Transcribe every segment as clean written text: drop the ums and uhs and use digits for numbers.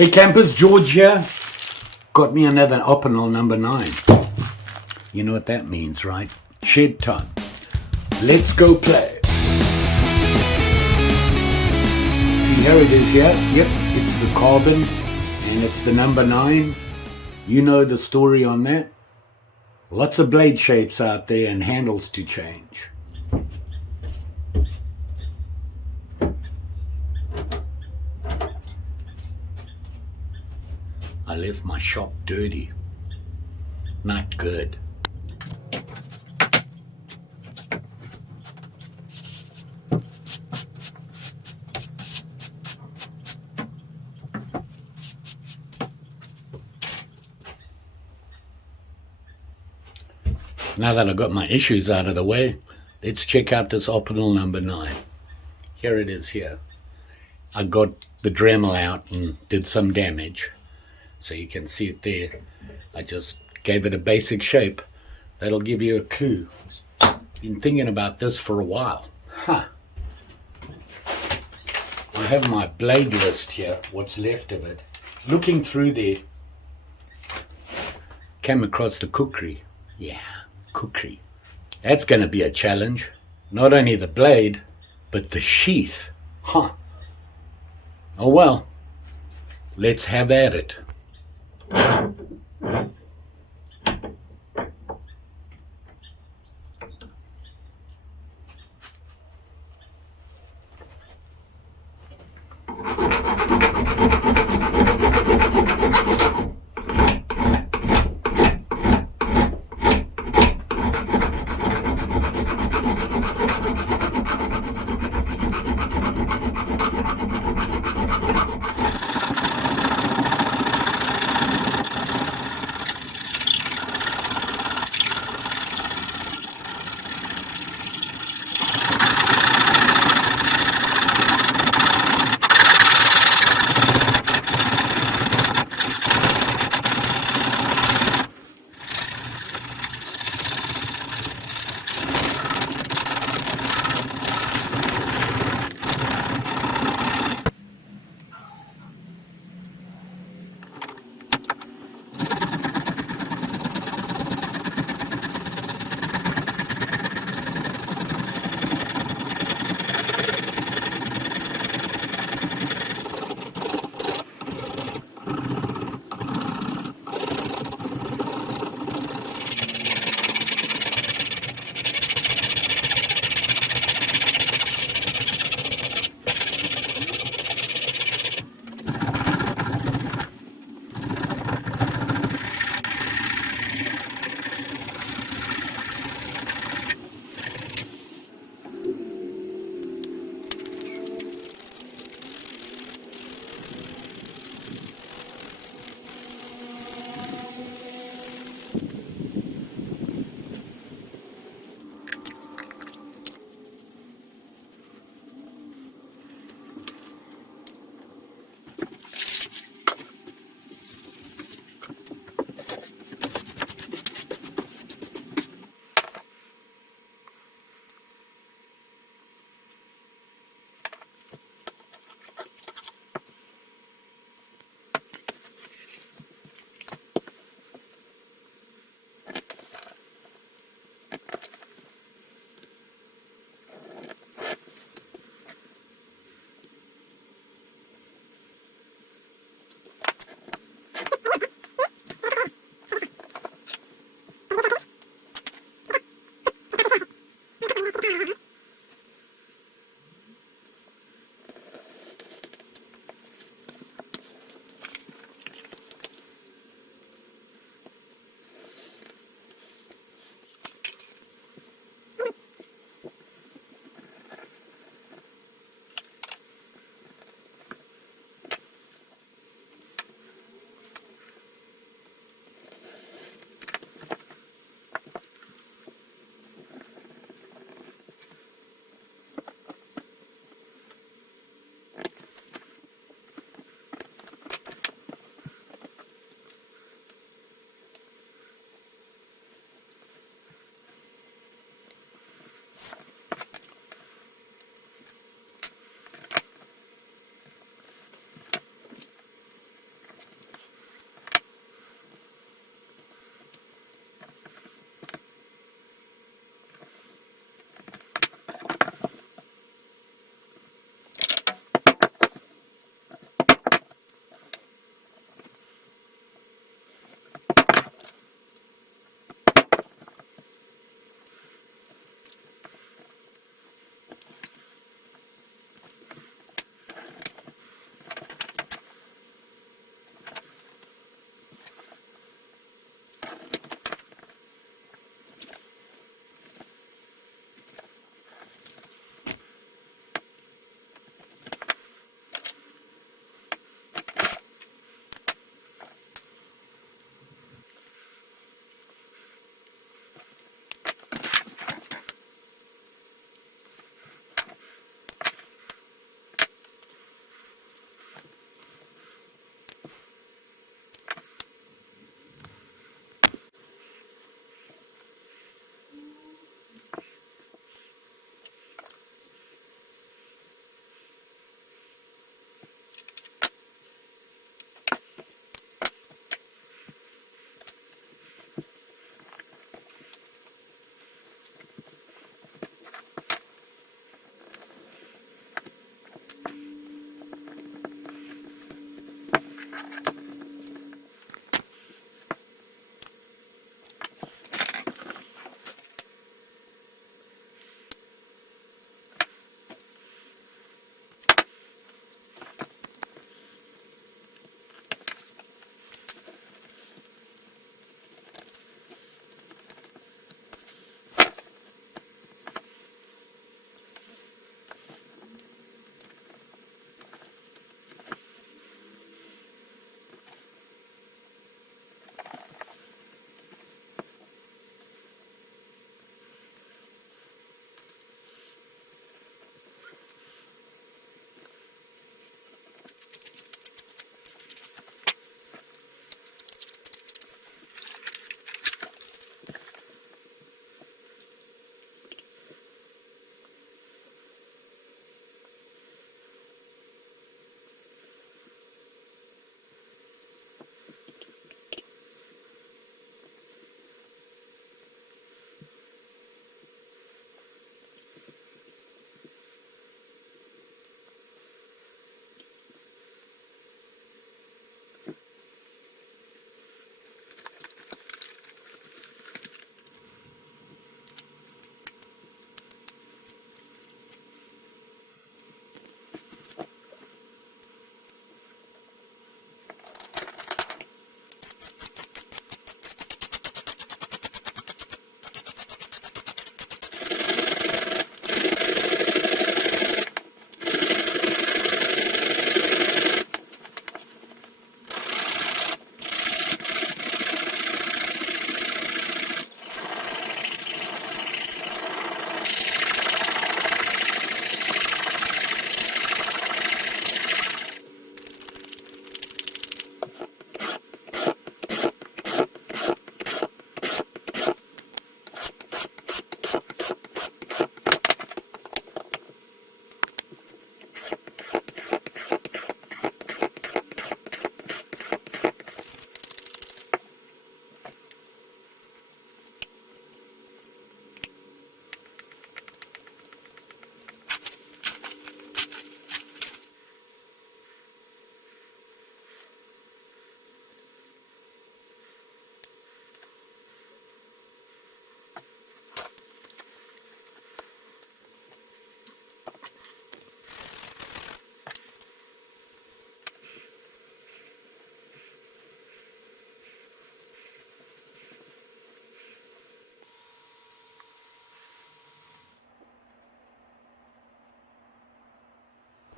Hey campers, George here. Got me another Opinel number 9. You know what that means, right? Shed time. Let's go play. See, here it is here. Yep, it's the carbon and it's the number 9. You know the story on that. Lots of blade shapes out there and handles to change. I left my shop dirty. Not good. Now that I've got my issues out of the way, let's check out this Opinel number 9. Here it is here. I got the Dremel out and did some damage. So you can see it there. I just gave it a basic shape. That'll give you a clue. Been thinking about this for a while. I have my blade list here, what's left of it. Looking through there, came across the Kukri. Yeah, Kukri. That's going to be a challenge. Not only the blade, but the sheath. Oh well, let's have at it.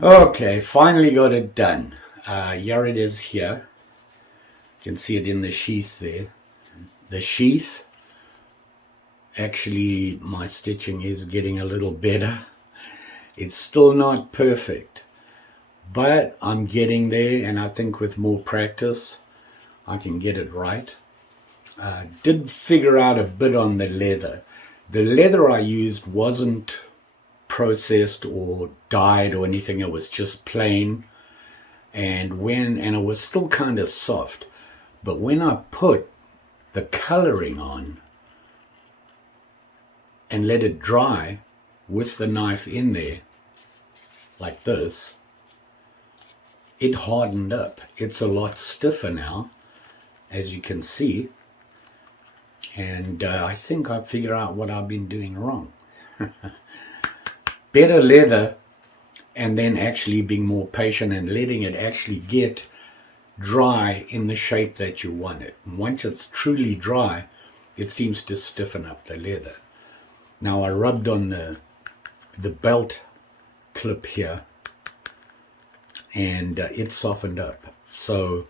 Okay, finally got it done. Here it is here. You can see it in the sheath there. The sheath, actually my stitching is getting a little better. It's still not perfect, but I'm getting there, and I think with more practice I can get it right. Did figure out a bit on the leather. The leather I used wasn't processed or dyed or anything. It was just plain, and it was still kind of soft. But when I put the coloring on and let it dry with the knife in there like this, it hardened up. It's a lot stiffer now, as you can see, and I think I figured out what I've been doing wrong. Better leather, and then actually being more patient and letting it actually get dry in the shape that you want it. And once it's truly dry, it seems to stiffen up the leather. Now I rubbed on the belt clip here, and it softened up. So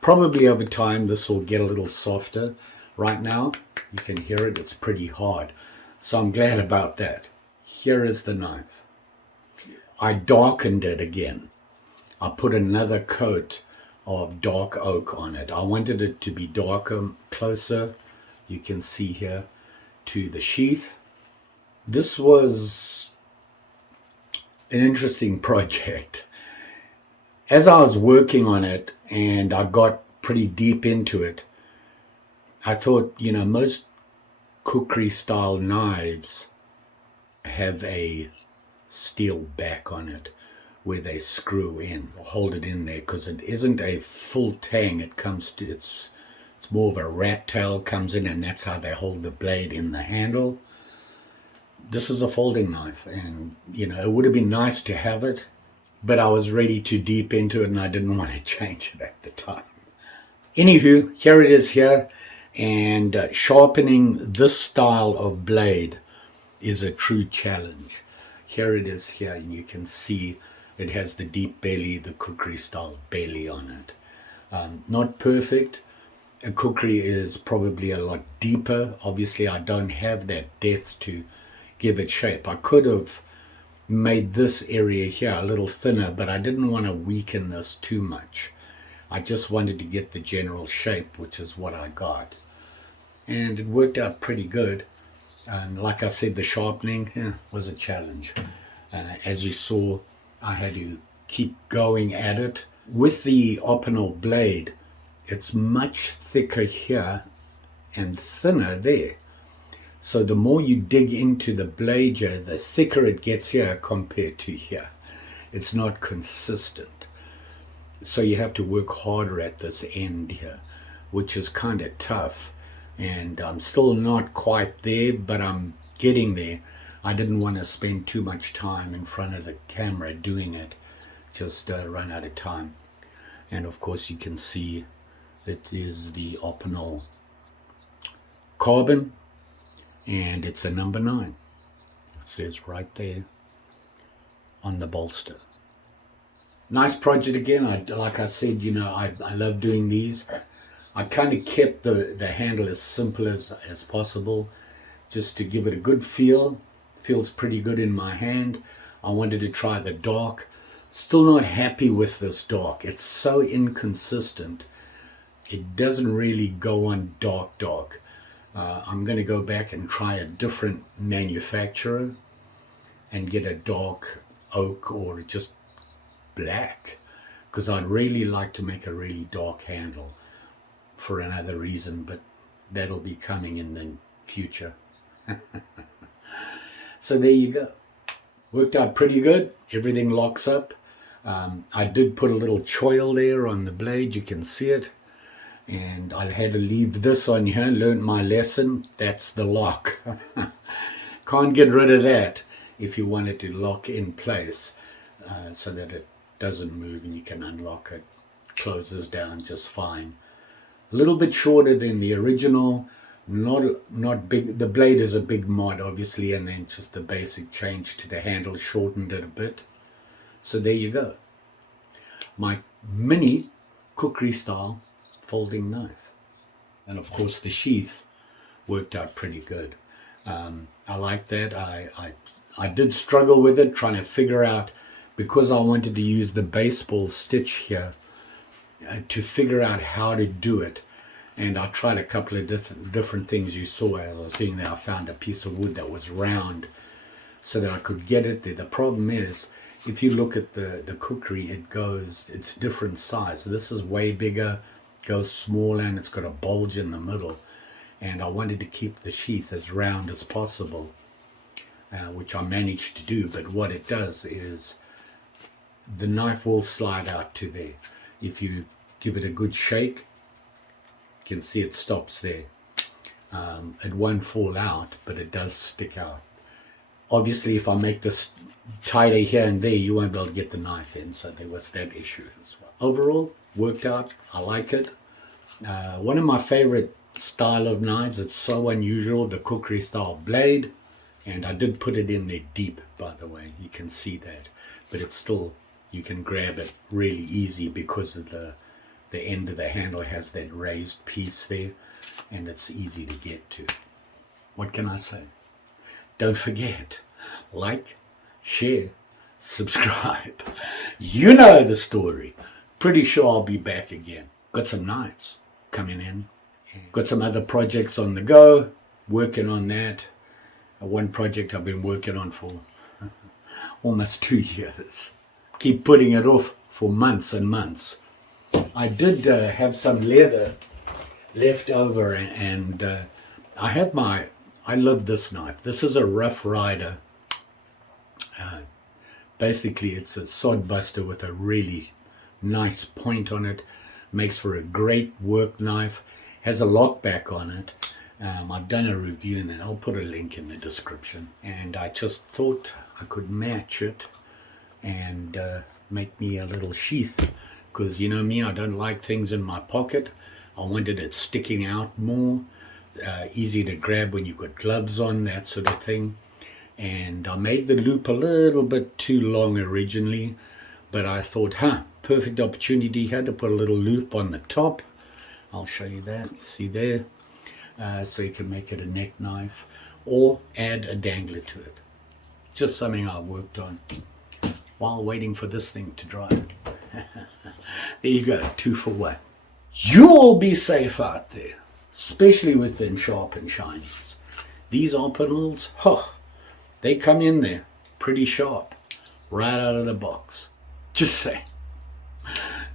probably over time this will get a little softer. Right now you can hear it, it's pretty hard. So I'm glad about that. Here is the knife. I darkened it again. I put another coat of dark oak on it. I wanted it to be darker, closer, you can see here, to the sheath. This was an interesting project. As I was working on it and I got pretty deep into it, I thought, you know, most Kukri style knives have a steel back on it where they screw in, hold it in there, because it isn't a full tang. It comes to, it's more of a rat tail comes in, and that's how they hold the blade in the handle. This is a folding knife, and you know, it would have been nice to have it, but I was ready too deep into it and I didn't want to change it at the time. Anywho, here it is here, and sharpening this style of blade is a true challenge. Here it is here, and you can see it has the deep belly, the Kukri style belly on it. Not perfect. A Kukri is probably a lot deeper. Obviously I don't have that depth to give it shape. I could have made this area here a little thinner, but I didn't want to weaken this too much. I just wanted to get the general shape, which is what I got. And it worked out pretty good. Like I said, the sharpening was a challenge. As you saw, I had to keep going at it. With the Opinel blade, it's much thicker here and thinner there. So the more you dig into the blade here, the thicker it gets here compared to here. It's not consistent. So you have to work harder at this end here, which is kind of tough. And I'm still not quite there, but I'm getting there. I didn't want to spend too much time in front of the camera doing it, just run out of time. And of course you can see it is the Opinel carbon, and it's a number 9. It says right there on the bolster. Nice project again. Like I said, you know, I love doing these. I kind of kept the handle as simple as possible, just to give it a good feel. Feels pretty good in my hand. I wanted to try the dark. Still not happy with this dark. It's so inconsistent. It doesn't really go on dark. I'm going to go back and try a different manufacturer and get a dark oak or just black, because I'd really like to make a really dark handle for another reason, but that'll be coming in the future. So there you go. Worked out pretty good. Everything locks up. I did put a little choil there on the blade, you can see it, and I had to leave this on here. Learned my lesson. That's the lock. Can't get rid of that if you want it to lock in place, so that it doesn't move and you can unlock it. Closes down just fine. A little bit shorter than the original, not big. The blade is a big mod obviously, and then just the basic change to the handle shortened it a bit. So there you go. My mini Kukri style folding knife. And of course the sheath worked out pretty good. I like that. I did struggle with it, trying to figure out, because I wanted to use the baseball stitch here, to figure out how to do it. And I tried a couple of different things. You saw as I was doing that, I found a piece of wood that was round so that I could get it there. The problem is, if you look at the Kukri, it's different size. So this is way bigger, goes smaller, and it's got a bulge in the middle. And I wanted to keep the sheath as round as possible, which I managed to do. But what it does is the knife will slide out to there. If you give it a good shake, you can see it stops there. It won't fall out, but it does stick out. Obviously, if I make this tighter here and there, you won't be able to get the knife in. So there was that issue as well. Overall, worked out. I like it. One of my favorite style of knives. It's so unusual, the Kukri style blade, and I did put it in there deep, by the way. You can see that, but it's still, you can grab it really easy because of the end of the handle has that raised piece there, and it's easy to get to. What can I say? Don't forget, like, share, subscribe. You know the story. Pretty sure I'll be back again. Got some knives coming in. Got some other projects on the go, working on that. One project I've been working on for almost 2 years. Keep putting it off for months and months. I did have some leather left over, and I love this knife. This is a Rough Rider. Basically, it's a sod buster with a really nice point on it. Makes for a great work knife. Has a lock back on it. I've done a review, and I'll put a link in the description. And I just thought I could match it and make me a little sheath. Because you know me, I don't like things in my pocket. I wanted it sticking out more. Easy to grab when you've got gloves on, that sort of thing. And I made the loop a little bit too long originally. But I thought, perfect opportunity here to put a little loop on the top. I'll show you that, you see there. So you can make it a neck knife or add a dangler to it. Just something I worked on while waiting for this thing to dry. There you go, 2 for 1. You all be safe out there, especially with them sharp and shinies. These Opinels, they come in there pretty sharp, right out of the box. Just saying.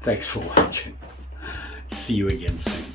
Thanks for watching. See you again soon.